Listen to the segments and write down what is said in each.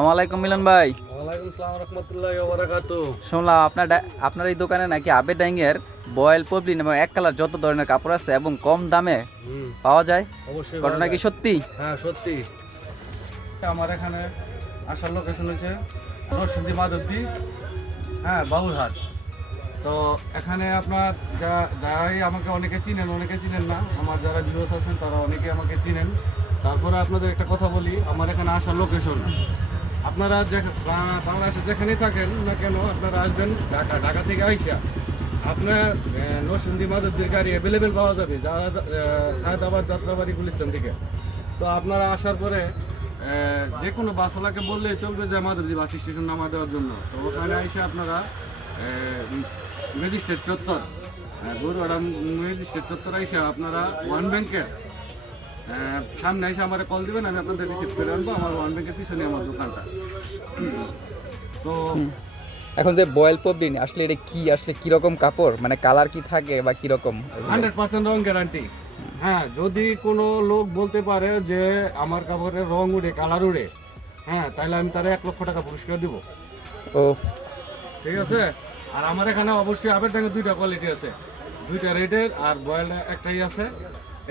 আসসালামু আলাইকুম মিলন ভাই। ওয়ালাইকুম আসসালাম রাহমাতুল্লাহি ওয়া বারাকাতুহু। শুনলাম আপনার এই দোকানে নাকি আবেদ ডাইংয়ের বয়েল পবলিন এবং এক কালার যত ধরনের কাপড় আছে এবং কম দামে পাওয়া যায়। অবশ্যই ঘটনা কি সত্যি? হ্যাঁ সত্যি। আমার এখানে আসার লোকেশন হচ্ছে নরসিংদী মাধবদী, হ্যাঁ বাবুরহাট। তো এখানে আপনার যারাই আমাকে অনেকে চিনেন না, আমার যারা ভিউয়ার্স আছেন তারা অনেকে আমাকে চিনেন। তারপরে আপনাদের একটা কথা বলি, আমার এখানে আসার লোকেশন আপনারা বাংলাদেশে যেখানেই থাকেন না কেন আপনারা আসবেন ঢাকা থেকে আইসা আপনার নরসিংদী মাধবদীর গাড়ি অ্যাভেলেবেল পাওয়া যাবে, যারা সায়দাবাদ যাত্রাবাড়ি গুলিস্তান থেকে। তো আপনারা আসার পরে যে কোনো বাসওয়ালাকে বললে চলবে যে মাধবদী বাস স্টেশন নামা দেওয়ার জন্য। তো ওখানে আইসা আপনারা ম্যাজিস্ট্রেট চত্বর, গরুয়ারা ম্যাজিস্ট্রেট চত্বর আইসা আপনারা ওয়ান ব্যাংকের সামনে এসে আমার কল দিবেন, আমি আপনাদের রিসিভ করে আনবো। আমার ওয়ান ব্যাংকের পিছনে আমার দোকানটা। তো এখন যে বয়েল পবলিন আসলে এটা কি, আসলে কিরকম কাপড়, মানে কালার কি থাকে বা কিরকম? 100% রং গ্যারান্টি। হ্যাঁ, যদি কোনো লোক বলতে পারে যে আমার কাপড়ের রং উড়ে, কালার উড়ে, হ্যাঁ তাহলে আমি তারা 1 লক্ষ টাকা পুরস্কার দিব। ও ঠিক আছে। আর আমার এখানে অবশ্যই আবের ডাঙ্গে 2টা কোয়ালিটি আছে, 2টা রেডের আর বয়েল একটাই আছে।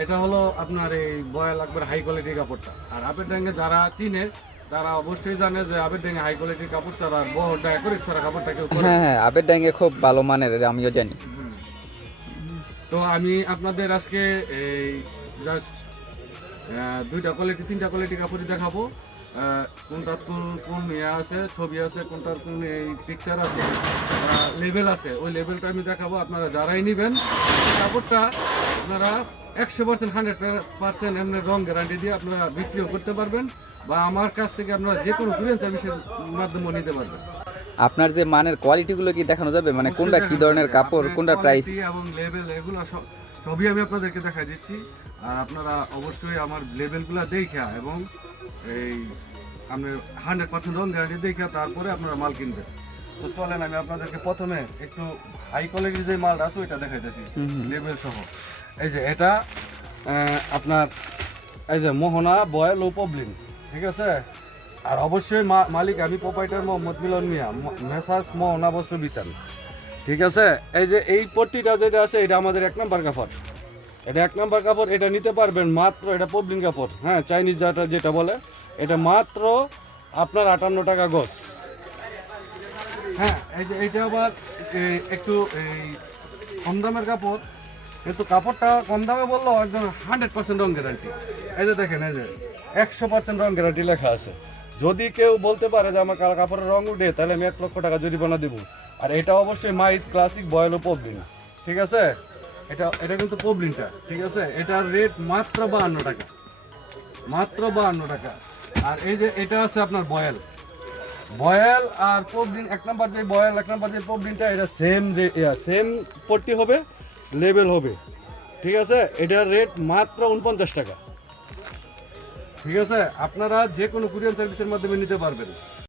এটা হলো আপনার এই বয়েল একবার হাই কোয়ালিটির কাপড়টা। আর আবের ডাঙ্গে যারা চিনে তারা অবশ্যই জানে যে আবের ডাঙ্গে হাই কোয়ালিটির কাপড় ছাড়া আর বহরটা একরিক ছাড়া কাপড়টা কেউ করে। হ্যাঁ, আবেদ ডাইংয়ে খুব ভালো মানের, আমিও জানি। তো আমি আপনাদের আজকে এই জাস্ট 2টা কোয়ালিটি 3টা কোয়ালিটি কাপড় দেখাবো। কোনটার কোন ইয়ে আছে, ছবি আছে, কোনটার কোন এই পিকচার আছে, লেবেল আছে, ওই লেবেলটা আমি দেখাবো। আপনারা যারাই নেবেন কাপড়টা আপনারা 100% 100% এমনি রং গ্যারান্টি দিয়ে আপনারা বিক্রিও করতে পারবেন, বা আমার কাছ থেকে আপনারা যে কোনো কুরিয়ার সার্ভিসের মাধ্যমে নিতে পারবেন। আপনার যে মানের কোয়ালিটিগুলো কি দেখানো যাবে, মানে কোনটা কি ধরনের কাপড়, কোনটা প্রাইস এবং লেভেল এগুলো সবই আমি আপনাদেরকে দেখাই দিচ্ছি। আর আপনারা অবশ্যই আমার লেভেলগুলো দেখা এবং এই আমি 100% রং গ্যারান্টি দেখা তারপরে আপনারা মাল কিনবেন। তো চলেন আমি আপনাদেরকে প্রথমে একটু হাই কোয়ালিটির যে মালটা আছে ওইটা দেখাইতেছি লেভেল সহ। এই যে এটা আপনার এই যে মোহনা বয়েল ও পবলিন, ঠিক আছে। আর অবশ্যই মালিক আমি প্রোপাইটার মোহাম্মদ মিলন মিয়া, মেসাজ মোহনা বস্ত্র বিতান, ঠিক আছে। এই যে এই পট্টিটা যেটা আছে এটা আমাদের 1 নাম্বার কাপড়, এটা 1 নাম্বার কাপড়। এটা নিতে পারবেন মাত্র, এটা পবলিন কাপড়, হ্যাঁ চাইনিজ যেটা বলে, এটা মাত্র আপনার 58 টাকা গজ। হ্যাঁ, এই যে এইটা আবার একটু এই কম দামের কাপড়, কিন্তু কাপড়টা কম দামে বললো একদম 100% রং গ্যারান্টি। এই যে দেখেন, এই যে 100% রং গ্যারান্টি লেখা আছে। যদি কেউ বলতে পারে যে আমার কাপড়ের রং উঠে, তাহলে আমি 1 লক্ষ টাকা জরিমানা দেবো। আর এটা অবশ্যই মাইট ক্লাসিক বয়েল ও পবলিন, ঠিক আছে। এটা কিন্তু পবলিনটা, ঠিক আছে। এটার রেট মাত্র 52 টাকা, মাত্র 52 টাকা। আর এই যে এটা আছে আপনার বয়েল আর পবলিন 1 নাম্বার যে বয়েল 1 নাম্বার যে পবলিনটা, এটা সেম পট্টি হবে, লেবেল হবে, ঠিক আছে। এটার রেট মাত্র 49 টাকা, ঠিক আছে। আপনারা যে কোনো কুরিয়ার সার্ভিসের মাধ্যমে নিতে পারবেন।